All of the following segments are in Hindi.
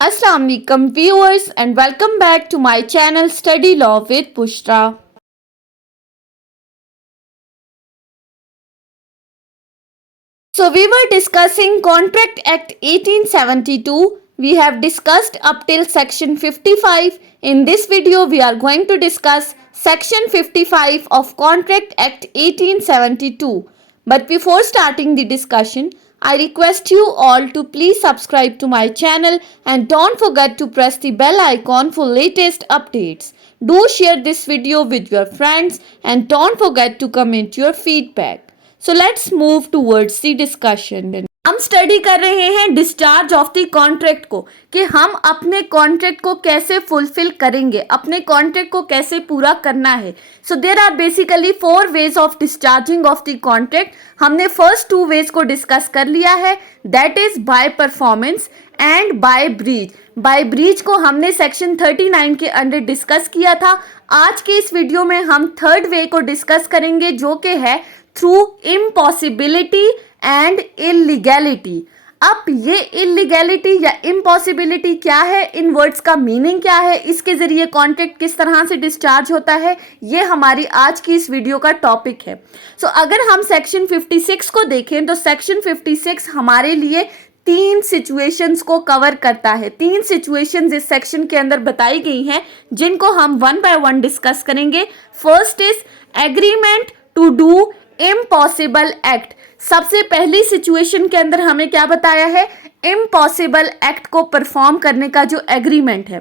Assalamu alaikum viewers and welcome back to my channel Study Law with Bushra. So we were discussing Contract Act 1872. We have discussed up till section 55. In this video we are going to discuss section 55 of Contract Act 1872. But before starting the discussion, I request you all to please subscribe to my channel and don't forget to press the bell icon for latest updates. Do share this video with your friends and don't forget to comment your feedback. So let's move towards the discussion. हम स्टडी कर रहे हैं डिस्चार्ज ऑफ द कॉन्ट्रैक्ट को कि हम अपने कॉन्ट्रैक्ट को कैसे फुलफिल करेंगे, अपने कॉन्ट्रैक्ट को कैसे पूरा करना है. So there are basically 4 ways of discharging of the contract. हमने फर्स्ट 2 वेज को डिस्कस कर लिया है, that is by performance and by breach. By breach को हमने सेक्शन 39 के अंडर डिस्कस किया था. आज के इस वीडियो में हम थर्ड वे को डिस्कस करेंगे जो कि है थ्रू इम्पॉसिबिलिटी एंड इलीगैलिटी. अब ये इलीगैलिटी या इम्पॉसिबिलिटी क्या है, इन वर्ड्स का मीनिंग क्या है, इसके जरिए कॉन्ट्रैक्ट किस तरह से डिस्चार्ज होता है, ये हमारी आज की इस वीडियो का टॉपिक है. सो अगर हम सेक्शन 56 को देखें तो सेक्शन 56 हमारे लिए 3 सिचुएशंस को कवर करता है. 3 सिचुएशंस इस सेक्शन के अंदर बताई गई हैं जिनको हम वन बाय वन डिस्कस करेंगे. First is agreement to do impossible act. सबसे पहली सिचुएशन के अंदर हमें क्या बताया है, इम्पॉसिबल एक्ट को परफॉर्म करने का जो एग्रीमेंट है.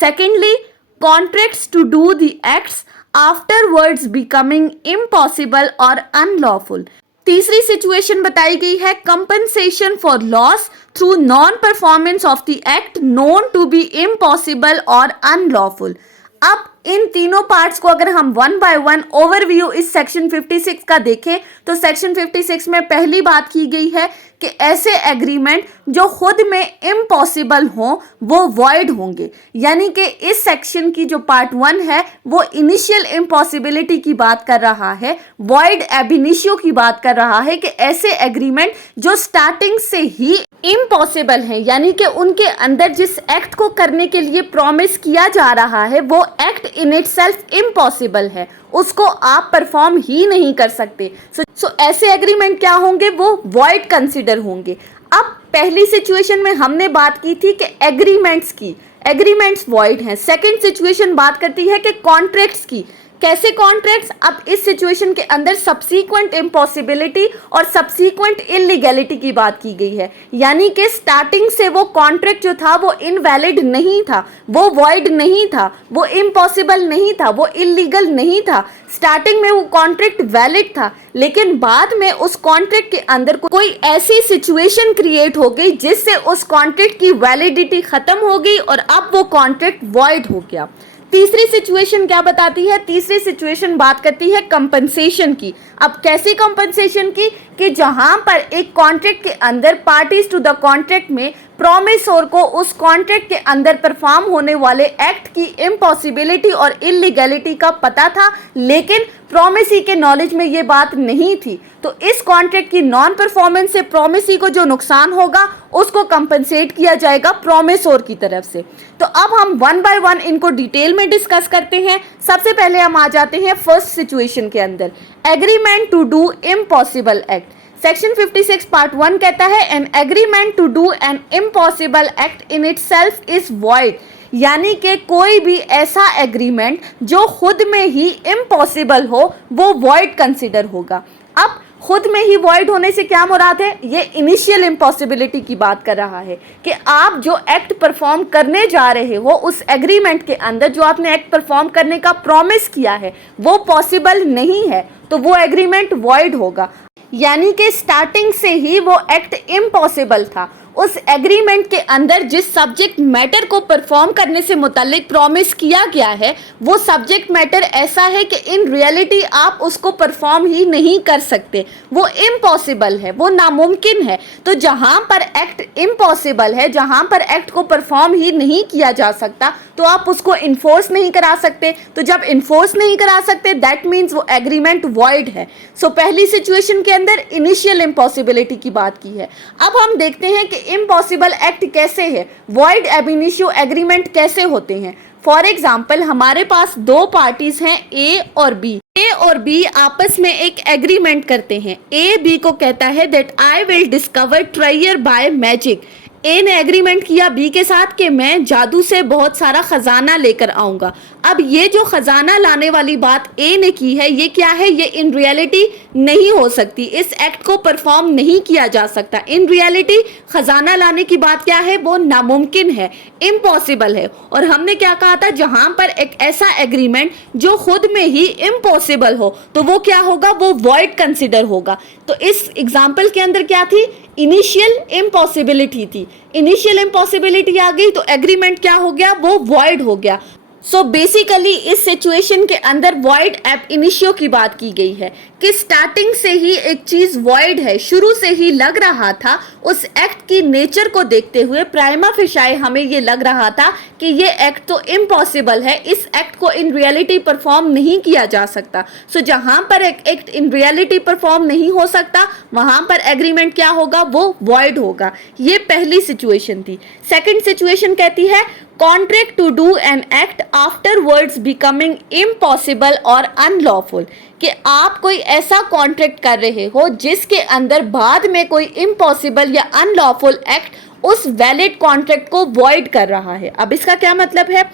Secondly contracts to do the acts afterwards becoming impossible और अनलॉफुल. तीसरी सिचुएशन बताई गई है compensation for loss through non performance of the act known to be impossible और अनलॉफुल. अब इन तीनों पार्ट्स को अगर हम वन बाय वन ओवरव्यू इस सेक्शन 56 का देखें तो सेक्शन 56 में पहली बात की गई है कि ऐसे एग्रीमेंट जो खुद में इम्पॉसिबल हों वो वॉइड होंगे. यानी कि इस सेक्शन की जो पार्ट 1 है वो इनिशियल इम्पॉसिबिलिटी की बात कर रहा है, वॉइड एब इनिशियो की बात कर रहा है कि ऐसे एग्रीमेंट जो स्टार्टिंग से ही इम्पॉसिबल है, यानी कि उनके अंदर जिस एक्ट को करने के लिए प्रॉमिस किया जा रहा है वो एक्ट इन इटसेल्फ इम्पॉसिबल है, उसको आप परफॉर्म ही नहीं कर सकते. सो ऐसे एग्रीमेंट क्या होंगे, वो वॉइड कंसिडर होंगे. अब पहली सिचुएशन में हमने बात की थी कि एग्रीमेंट्स की, एग्रीमेंट्स वॉइड हैं. सेकंड सिचुएशन बात करती है कि कॉन्ट्रैक्ट्स की. कैसे कॉन्ट्रैक्ट्स, अब इस सिचुएशन के अंदर सब्सीक्वेंट इम्पॉसिबिलिटी और सब्सीक्वेंट इलीगैलिटी की बात की गई है. यानी कि स्टार्टिंग से वो कॉन्ट्रैक्ट जो था वो इनवैलिड नहीं था, वो वॉइड नहीं था, वो इम्पॉसिबल नहीं था, वो इलीगल नहीं था. स्टार्टिंग में वो कॉन्ट्रैक्ट वैलिड था, लेकिन बाद में उस कॉन्ट्रैक्ट के अंदर कोई ऐसी सिचुएशन क्रिएट हो गई जिससे उस कॉन्ट्रैक्ट की वैलिडिटी खत्म हो गई और अब वो कॉन्ट्रैक्ट वॉइड हो गया. तीसरी सिचुएशन क्या बताती है, तीसरी सिचुएशन बात करती है कंपनसेशन की. अब कैसी कंपनसेशन की कि जहां पर एक कॉन्ट्रैक्ट के अंदर पार्टीज टू द कॉन्ट्रैक्ट में प्रॉमिसोर को उस कॉन्ट्रैक्ट के अंदर परफॉर्म होने वाले एक्ट की इम्पॉसिबिलिटी और इलीगैलिटी का पता था, लेकिन प्रॉमिसी के नॉलेज में ये बात नहीं थी. तो इस कॉन्ट्रैक्ट की नॉन परफॉर्मेंस से प्रॉमिसी को जो नुकसान होगा उसको कंपनसेट किया जाएगा प्रॉमिसोर की तरफ से. तो अब हम वन बाय वन इनको डिटेल में डिस्कस करते हैं. सबसे पहले हम आ जाते हैं फर्स्ट सिचुएशन के अंदर, agreement to do impossible act. Section 56 part 1 कहता है an agreement to do an impossible act in itself is void. यानी कि कोई भी ऐसा एग्रीमेंट जो खुद में ही इम्पॉसिबल हो वो वॉइड कंसिडर होगा. अब खुद में ही वॉइड होने से क्या मुराद है, ये इनिशियल इम्पॉसिबिलिटी की बात कर रहा है कि आप जो एक्ट परफॉर्म करने जा रहे हो उस एग्रीमेंट के अंदर जो आपने एक्ट परफॉर्म करने का प्रॉमिस किया है वो पॉसिबल नहीं है, तो वो एग्रीमेंट वॉइड होगा. यानी कि स्टार्टिंग से ही वो एक्ट इम्पॉसिबल था. उस एग्रीमेंट के अंदर जिस सब्जेक्ट मैटर को परफॉर्म करने से मुतालिक प्रॉमिस किया गया है वो सब्जेक्ट मैटर ऐसा है कि इन रियलिटी आप उसको परफॉर्म ही नहीं कर सकते, वो इम्पॉसिबल है, वो नामुमकिन है. तो जहां पर एक्ट इम्पॉसिबल है, जहां पर एक्ट को परफॉर्म ही नहीं किया जा सकता तो आप उसको इन्फोर्स नहीं करा सकते. तो जब इन्फोर्स नहीं करा सकते दैट मीन्स वो एग्रीमेंट वॉइड है. सो पहली सिचुएशन के अंदर इनिशियल इम्पॉसिबिलिटी की बात की है. अब हम देखते हैं कि इम्पॉसिबल एक्ट कैसे है, वॉइड एब इनिशियो एग्रीमेंट कैसे होते हैं। फॉर एग्जाम्पल हमारे पास दो पार्टीज हैं ए और बी। ए और बी आपस में एक एग्रीमेंट करते हैं। ए बी को कहता है that I will discover treasure by magic. A ने एग्रीमेंट किया बी के साथ कि मैं जादू से बहुत सारा खजाना लेकर आऊंगा। अब ये जो खजाना लाने वाली बात ए ने की है, ये क्या है, ये इन रियलिटी नहीं हो सकती, इस एक्ट को परफॉर्म नहीं किया जा सकता। इन रियलिटी खजाना लाने की बात क्या है, वो नामुमकिन है, इम्पॉसिबल है। और हमने क्या कहा था, जहां पर एक ऐसा एग्रीमेंट जो खुद में ही इम्पॉसिबल हो तो वो क्या होगा, वो वॉइड कंसिडर होगा। तो इस एग्जाम्पल के अंदर क्या थी, इनिशियल इम्पॉसिबिलिटी थी। इनिशियल इम्पॉसिबिलिटी आ गई तो एग्रीमेंट क्या हो गया, वो वॉइड हो गया। सो बेसिकली इस सिचुएशन के अंदर वॉइड एब इनिशियो की बात की गई है कि स्टार्टिंग से ही एक चीज वॉइड है, शुरू से ही लग रहा था। उस एक्ट की नेचर को देखते हुए प्राइमा फेसाई हमें ये लग रहा था कि ये एक्ट तो इम्पॉसिबल है, इस एक्ट को इन रियलिटी परफॉर्म नहीं किया जा सकता। सो जहां पर एक एक्ट इन रियलिटी परफॉर्म नहीं हो सकता वहां पर एग्रीमेंट क्या होगा, वो वॉइड होगा। ये पहली सिचुएशन थी। सेकंड सिचुएशन कहती है contract to do an act afterwards becoming impossible और अनलॉफुल, कि आप कोई ऐसा कॉन्ट्रैक्ट कर रहे हो जिसके अंदर बाद में कोई इम्पॉसिबल या अनलॉफुल एक्ट उस वैलिड कॉन्ट्रैक्ट को वॉइड कर रहा है। अब इसका क्या मतलब है,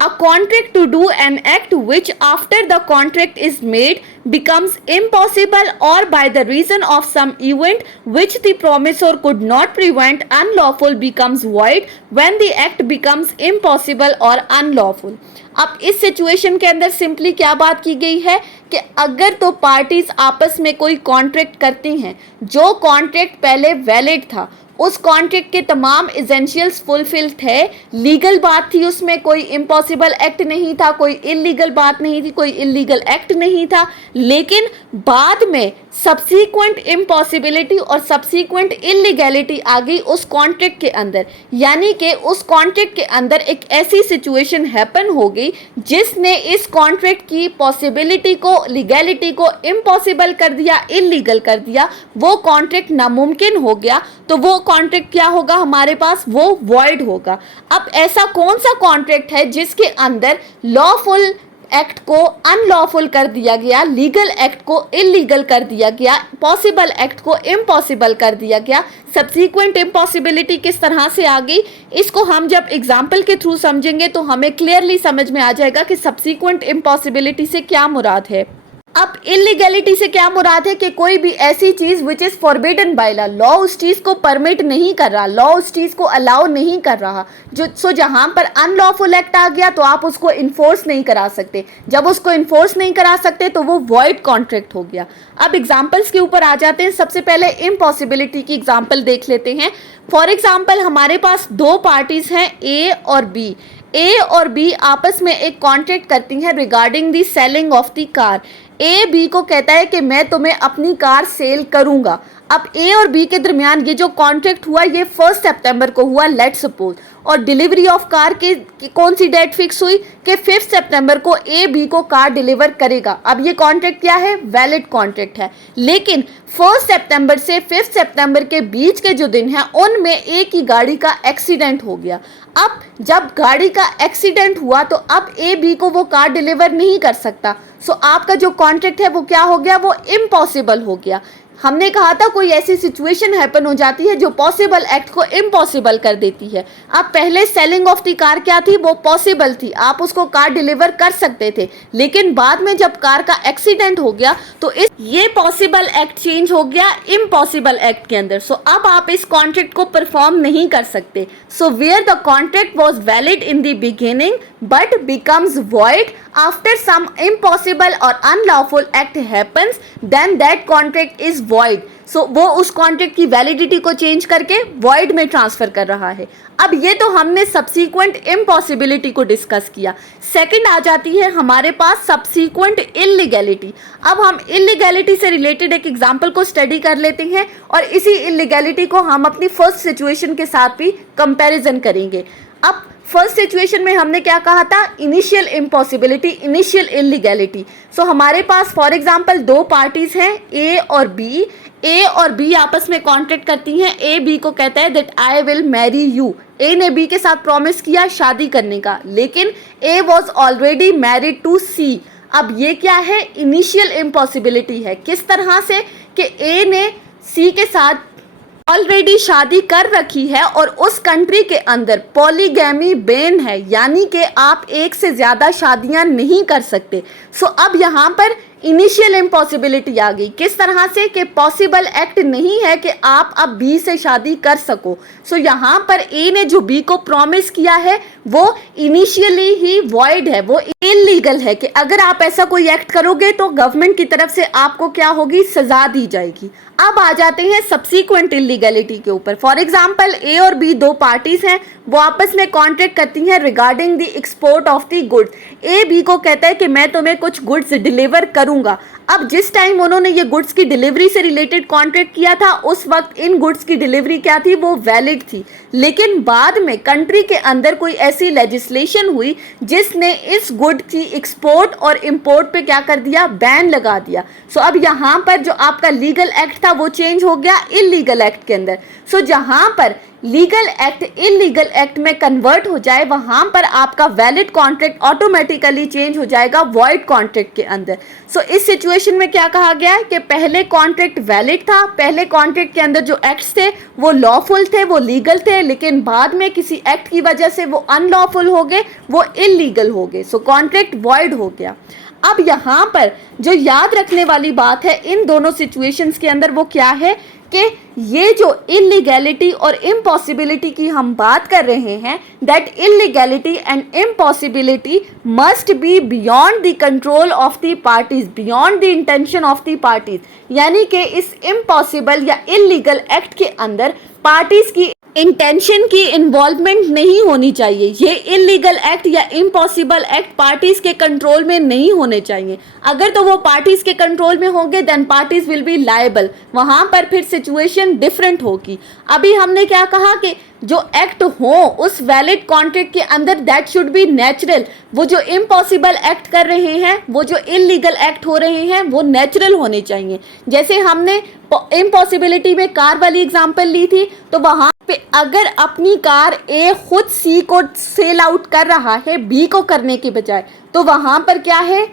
a contract to do an act which after the contract is made becomes impossible or by the reason of some event which the promisor could not prevent unlawful becomes void when the act becomes impossible or unlawful। अब इस सिचुएशन के अंदर सिंपली क्या बात की गई है कि अगर तो पार्टीज आपस में कोई कॉन्ट्रैक्ट करती हैं, जो कॉन्ट्रैक्ट पहले वैलिड था, उस कॉन्ट्रैक्ट के तमाम एसेंशियल्स फुलफिल थे, लीगल बात थी, उसमें कोई इम्पॉसिबल एक्ट नहीं था, कोई इलीगल बात नहीं थी, कोई इलीगल एक्ट नहीं था, लेकिन बाद में सब्सीक्वेंट इम्पॉसिबिलिटी और सब्सीक्वेंट इलीगैलिटी आ गई उस कॉन्ट्रैक्ट के अंदर। यानी कि उस कॉन्ट्रैक्ट के अंदर एक ऐसी सिचुएशन हैपन हो गई जिसने इस कॉन्ट्रैक्ट की पॉसिबिलिटी को, लीगैलिटी को इम्पॉसिबल कर दिया, इलीगल कर दिया, वो कॉन्ट्रैक्ट नामुमकिन हो गया। तो वो कॉन्ट्रैक्ट क्या होगा हमारे पास, वो वॉइड होगा। अब ऐसा कौन सा कॉन्ट्रैक्ट है जिसके अंदर लॉफुल एक्ट को अनलॉफुल कर दिया गया, लीगल एक्ट को इलीगल कर दिया गया, पॉसिबल एक्ट को इम्पॉसिबल कर दिया गया। सब्सीक्वेंट इम्पॉसिबिलिटी किस तरह से आ गई, इसको हम जब एग्जाम्पल के थ्रू समझेंगे तो हमें क्लियरली समझ में आ जाएगा कि सब्सीक्वेंट इम्पॉसिबिलिटी से क्या मुराद है। अब इलीगैलिटी से क्या मुराद है कि कोई भी ऐसी चीज which is forbidden by law उस चीज को परमिट नहीं कर रहा, लॉ उस चीज को अलाउ नहीं कर रहा। सो जहां पर अनलॉफुल एक्ट आ गया तो आप उसको इन्फोर्स नहीं करा सकते, जब उसको इन्फोर्स नहीं करा सकते तो वो वॉइड कॉन्ट्रैक्ट हो गया। अब एग्जाम्पल्स के ऊपर आ जाते हैं। सबसे पहले इम्पॉसिबिलिटी की एग्जाम्पल देख लेते हैं। फॉर एग्जाम्पल हमारे पास दो पार्टीज हैं ए और बी। ए और बी आपस में एक कॉन्ट्रैक्ट करती हैं regarding the selling of the car. A B को कहता है कि मैं तुम्हें अपनी कार सेल करूंगा। अब ए और बी के दरमियान ये जो कॉन्ट्रैक्ट हुआ ये 1 सितंबर को हुआ, लेट सपोज, और डिलीवरी ऑफ कार की कौन सी डेट फिक्स हुई कि 5 सितंबर को ए बी को कार डिलीवर करेगा। अब ये कॉन्ट्रैक्ट क्या है, वैलिड कॉन्ट्रैक्ट है। लेकिन 1 सितंबर से 5 सितंबर के बीच के जो दिन हैं उनमें ए की गाड़ी का एक्सीडेंट हो गया। अब जब गाड़ी का एक्सीडेंट हुआ तो अब ए बी को वो कार डिलीवर नहीं कर सकता। सो आपका जो कॉन्ट्रैक्ट है वो क्या हो गया, वो इम्पॉसिबल हो गया। हमने कहा था कोई ऐसी सिचुएशन हैपन हो जाती है जो पॉसिबल एक्ट को इम्पॉसिबल कर देती है। अब पहले सेलिंग ऑफ दी कार क्या थी, वो पॉसिबल थी, आप उसको कार डिलीवर कर सकते थे। लेकिन बाद में जब कार का एक्सीडेंट हो गया तो ये पॉसिबल एक्ट चेंज हो गया इम्पॉसिबल एक्ट के अंदर। सो अब आप इस कॉन्ट्रैक्ट को परफॉर्म नहीं कर सकते। So where the contract was valid in the beginning but becomes void after some impossible or unlawful act happens, then that contract is void। सो वो उस कॉन्ट्रैक्ट की वैलिडिटी को चेंज करके void में ट्रांसफर कर रहा है। अब ये तो हमने सब्सीक्वेंट इम्पॉसिबिलिटी को डिस्कस किया। सेकंड आ जाती है हमारे पास सब्सीक्वेंट इलीगैलिटी। अब हम इलीगैलिटी से रिलेटेड एक एग्जांपल को स्टडी कर लेते हैं और इसी इलीगैलिटी को हम अपनी फर्स्ट सिचुएशन के साथ भी कंपैरिजन करेंगे। अब फर्स्ट सिचुएशन में हमने क्या कहा था, इनिशियल इम्पॉसिबिलिटी, इनिशियल इलीगैलिटी। सो हमारे पास फॉर एग्जांपल दो पार्टीज हैं ए और बी। ए और बी आपस में कॉन्ट्रैक्ट करती हैं। ए बी को कहता है that I will marry you. A ने बी के साथ प्रॉमिस किया शादी करने का, लेकिन A was already married to C. अब ये क्या है, इनिशियल इम्पॉसिबिलिटी है। किस तरह से कि ए ने सी के साथ ऑलरेडी शादी कर रखी है और उस कंट्री के अंदर पॉलीगैमी बैन है, यानी कि आप एक से ज़्यादा शादियां नहीं कर सकते। सो अब यहाँ पर इनिशियल इम्पॉसिबिलिटी आ गई। किस तरह से कि पॉसिबल एक्ट नहीं है कि आप अब बी से शादी कर सको। सो यहाँ पर ए ने जो बी को प्रॉमिस किया है वो इनिशियली ही वॉइड है, वो इलीगल है कि अगर आप ऐसा कोई एक्ट करोगे तो गवर्नमेंट की तरफ से आपको क्या होगी, सजा दी जाएगी। अब आ जाते हैं सब्सीक्वेंट इलीगैलिटी के ऊपर। फॉर एग्जाम्पल ए और बी दो पार्टीज हैं, वो आपस में कॉन्ट्रैक्ट करती हैं regarding the export of the goods. A B को कहता है कि मैं तुम्हें कुछ गुड्स डिलीवर करूंगा। अब जिस टाइम उन्होंने ये गुड्स की डिलीवरी से रिलेटेड कॉन्ट्रैक्ट किया था उस वक्त इन गुड्स की डिलीवरी क्या थी, वो वैलिड थी। लेकिन बाद में कंट्री के अंदर कोई ऐसी लेजिस्लेशन हुई जिसने इस गुड की एक्सपोर्ट और इंपोर्ट पे क्या कर दिया, बैन लगा दिया। सो अब यहाँ पर जो आपका लीगल एक्ट था वो चेंज हो गया इलीगल एक्ट के अंदर। सो जहाँ पर लीगल एक्ट इलीगल एक्ट में कन्वर्ट हो जाए वहां पर आपका वैलिड कॉन्ट्रैक्ट ऑटोमेटिकली चेंज हो जाएगा वॉइड कॉन्ट्रैक्ट के अंदर। सो इस सिचुएशन में क्या कहा गया है कि पहले कॉन्ट्रैक्ट वैलिड था, पहले कॉन्ट्रैक्ट के अंदर जो एक्ट्स थे वो लॉफुल थे, वो लीगल थे, लेकिन बाद में किसी एक्ट की वजह से वो अनलॉफुल हो गए, वो इलीगल हो गए। सो कॉन्ट्रैक्ट वॉइड हो गया। अब यहाँ पर जो याद रखने वाली बात है इन दोनों सिचुएशंस के अंदर वो क्या है कि ये जो इलीगैलिटी और इम्पॉसिबिलिटी की हम बात कर रहे हैं, that illegality and impossibility must be beyond the control of the parties, beyond the intention of the parties. यानी कि इस इम्पॉसिबल या इलीगल एक्ट के अंदर पार्टीज की इंटेंशन की इन्वॉल्वमेंट नहीं होनी चाहिए। ये इलीगल एक्ट या इम्पॉसिबल एक्ट पार्टीज के कंट्रोल में नहीं होने चाहिए। अगर तो वो पार्टीज के कंट्रोल में होंगे then parties will be liable, वहां पर फिर सिचुएशन डिफरेंट होगी। अभी हमने क्या कहा कि जो एक्ट हो उस वैलिड कॉन्ट्रैक्ट के अंदर दैट शुड बी नेचुरल। वो जो इम्पॉसिबल एक्ट कर रहे हैं, वो जो इलीगल एक्ट हो रहे हैं, वो नेचुरल होने चाहिए। जैसे हमने इम्पॉसिबिलिटी में कार वाली एग्जांपल ली थी, तो वहां पे अगर अपनी कार ए खुद सी को सेल आउट कर रहा है बी को करने के बजाय, तो वहां पर क्या है,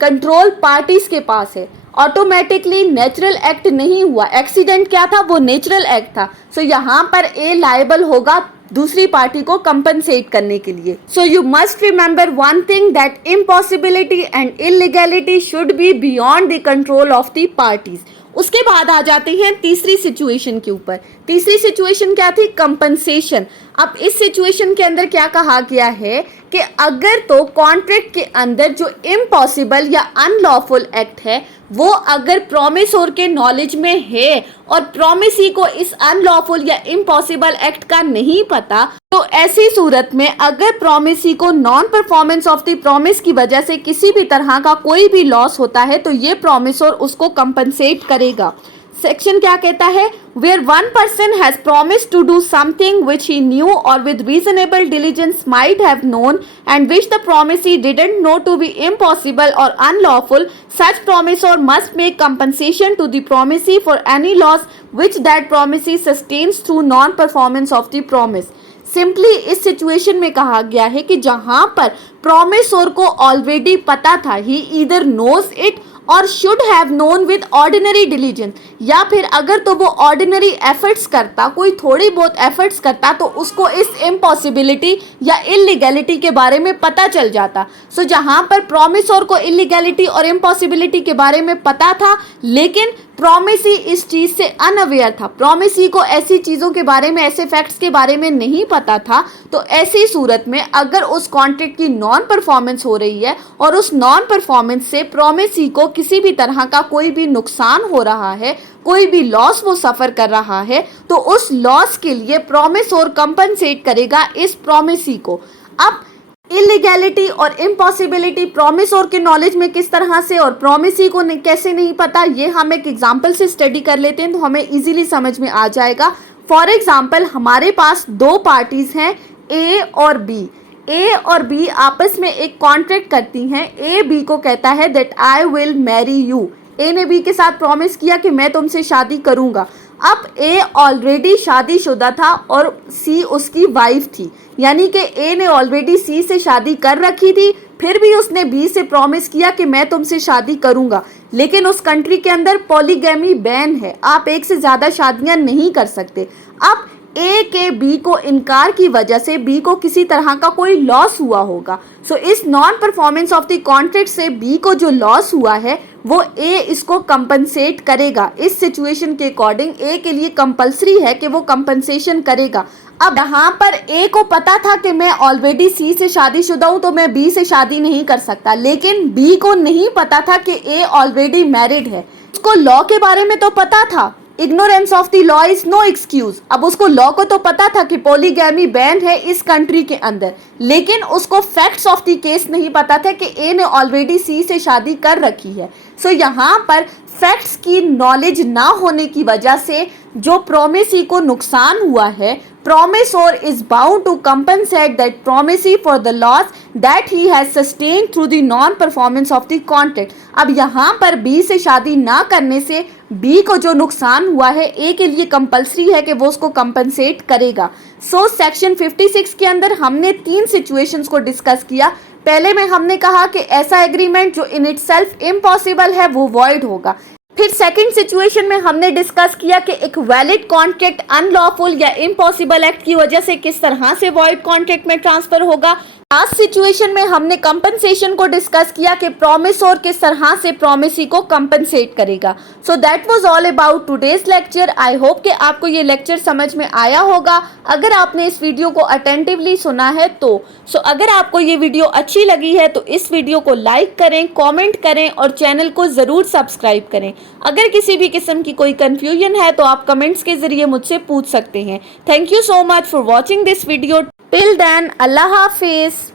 कंट्रोल पार्टीज के पास है। ऑटोमेटिकली नेचुरल एक्ट नहीं हुआ, एक्सीडेंट क्या था, वो नेचुरल एक्ट था। सो यहाँ पर ए लायबल होगा दूसरी पार्टी को कंपनसेट करने के लिए। So you must remember one thing, that impossibility and illegality should be beyond the control of the parties. उसके बाद आ जाते हैं तीसरी सिचुएशन के ऊपर। तीसरी सिचुएशन क्या थी, कंपनसेशन। अब इस सिचुएशन के अंदर क्या कहा गया है कि अगर तो कॉन्ट्रैक्ट के अंदर जो इम्पॉसिबल या अनलॉफुल एक्ट है वो अगर प्रॉमिसोर के नॉलेज में है और प्रॉमिसी को इस अनलॉफुल या इम्पॉसिबल एक्ट का नहीं पता, तो ऐसी सूरत में अगर प्रॉमिसी को non performance of the promise की वजह से किसी भी तरह का कोई भी लॉस होता है तो ये प्रॉमिसोर उसको कंपनसेट करेगा। सेक्शन क्या कहता है, where one person has promised to do something which he knew or with reasonable diligence might have known and which the promisee didn't know to be impossible or unlawful, such promisor must make compensation to the promisee for any loss which that promisee sustains through non-performance of the promise। Simply इस सिचुएशन में कहा गया है कि जहां पर प्रॉमिसोर को ऑलरेडी पता था, ही ईदर नोज इट और should have known with ordinary diligence, या फिर अगर तो वो ऑर्डिनरी एफर्ट्स करता, कोई थोड़ी बहुत एफर्ट्स करता, तो उसको इस इम्पॉसिबिलिटी या इलीगैलिटी के बारे में पता चल जाता। सो जहां पर प्रॉमिसोर को इलीगैलिटी और इम्पॉसिबिलिटी के बारे में पता था लेकिन प्रॉमिसी इस चीज से अनअवेयर था, प्रॉमिसी को ऐसी चीजों के बारे में, ऐसे फैक्ट्स के बारे में नहीं पता था, तो ऐसी सूरत में अगर उस कॉन्ट्रैक्ट की नॉन परफॉर्मेंस हो रही है और उस नॉन परफॉर्मेंस से प्रॉमिसी को किसी भी तरह का कोई भी नुकसान हो रहा है, कोई भी लॉस वो सफर कर रहा है, तो उस लॉस के लिए प्रॉमिसोर कंपनसेट करेगा इस प्रॉमिसी को। अब इलीगैलिटी और इम्पॉसिबिलिटी प्रॉमिसोर के नॉलेज में किस तरह से और प्रॉमिसी को कैसे नहीं पता, ये हम एक एग्जांपल से स्टडी कर लेते हैं तो हमें इजीली समझ में आ जाएगा। फॉर एग्जांपल हमारे पास दो पार्टीज हैं, ए और बी आपस में एक कॉन्ट्रैक्ट करती हैं। ए बी को कहता है that I will marry you. A ने बी के साथ प्रॉमिस किया कि मैं तुमसे शादी करूंगा। अब ए ऑलरेडी शादीशुदा था और सी उसकी वाइफ थी, यानी कि ए ने ऑलरेडी सी से शादी कर रखी थी, फिर भी उसने बी से प्रॉमिस किया कि मैं तुमसे शादी करूंगा। लेकिन उस कंट्री के अंदर पॉलीगैमी बैन है, आप एक से ज़्यादा शादियां नहीं कर सकते। अब ए के बी को इनकार की वजह से बी को किसी तरह का कोई लॉस हुआ होगा। सो इस non performance of the contract से बी को जो लॉस हुआ है वो ए इसको कंपनसेट करेगा। इस सिचुएशन के अकॉर्डिंग ए के लिए कंपलसरी है कि वो कंपनसेशन करेगा। अब यहाँ पर ए को पता था कि मैं ऑलरेडी सी से शादीशुदा हूँ तो मैं बी से शादी नहीं कर सकता, लेकिन बी को नहीं पता था कि ए ऑलरेडी मैरिड है। उसको लॉ के बारे में तो पता था, ignorance of the law is no excuse. अब उसको लॉ को तो पता था कि पॉलीगैमी बैन है इस कंट्री के अंदर, लेकिन उसको फैक्ट्स ऑफ द केस नहीं पता था कि ए ने ऑलरेडी सी से शादी कर रखी है। सो यहाँ पर फैक्ट्स की नॉलेज ना होने की वजह से जो प्रोमिसी को नुकसान हुआ है, promisor is bound to compensate that promisee for the loss that he has sustained through the non-performance of the contract। अब यहाँ पर B से शादी ना करने से B को जो नुकसान हुआ है A के लिए कंपलसरी है कि वो उसको कंपनसेट करेगा। सो सेक्शन 56 के अंदर हमने 3 सिचुएशंस को डिस्कस किया। पहले में हमने कहा कि ऐसा एग्रीमेंट जो इन इटसेल्फ इम्पॉसिबल है वो वॉइड होगा। फिर सेकंड सिचुएशन में हमने डिस्कस किया कि एक वैलिड कॉन्ट्रैक्ट अनलॉफुल या इम्पॉसिबल एक्ट की वजह से किस तरह से वॉइड कॉन्ट्रैक्ट में ट्रांसफर होगा। लास्ट सिचुएशन में हमने कंपनसेशन को डिस्कस किया कि प्रोमिसोर किस तरह से प्रोमिसी को कंपनसेट करेगा। So that was all about today's lecture. I hope कि आपको ये लेक्चर समझ में आया होगा अगर आपने इस वीडियो को अटेंटिवली सुना है तो। अगर आपको ये वीडियो अच्छी लगी है तो इस वीडियो को लाइक करें, कॉमेंट करें और चैनल को ज़रूर सब्सक्राइब करें। अगर किसी भी किस्म की कोई कन्फ्यूजन है तो आप कमेंट्स के ज़रिए मुझसे पूछ सकते हैं। Thank you so much for watching this video. Till then, अल्लाह हाफिज़।